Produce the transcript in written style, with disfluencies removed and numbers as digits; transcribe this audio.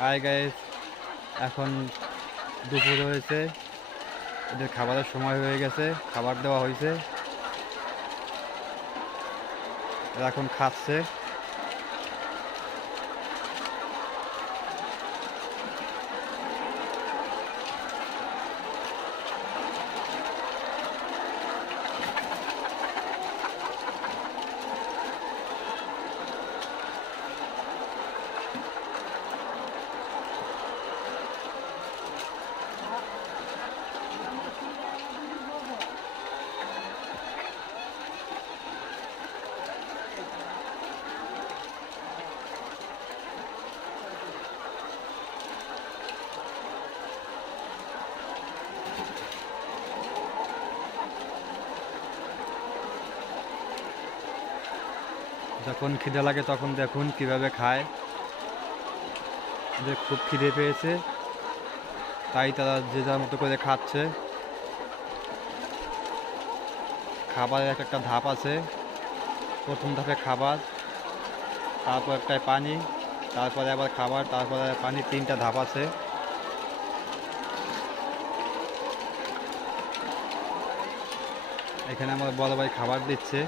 Hi guys, এখন দুপুর হয়েছে, এদের খাবারের সময় হয়ে গেছে, খাবার দেওয়া হয়েছে, এরা এখন খাচ্ছে। যখন খিদে লাগে তখন দেখুন কিভাবে খায়। এদের খুব খিদে পেয়েছে, তাই তারা যে যার মতো করে খাচ্ছে। খাবারের এক একটা ধাপ আছে। প্রথম ধাপে খাবার, তারপর একটায় পানি, তারপরে আবার খাবার, তারপরে পানি, 3টা ধাপ আছে। এখানে আমার বড় ভাই খাবার দিচ্ছে।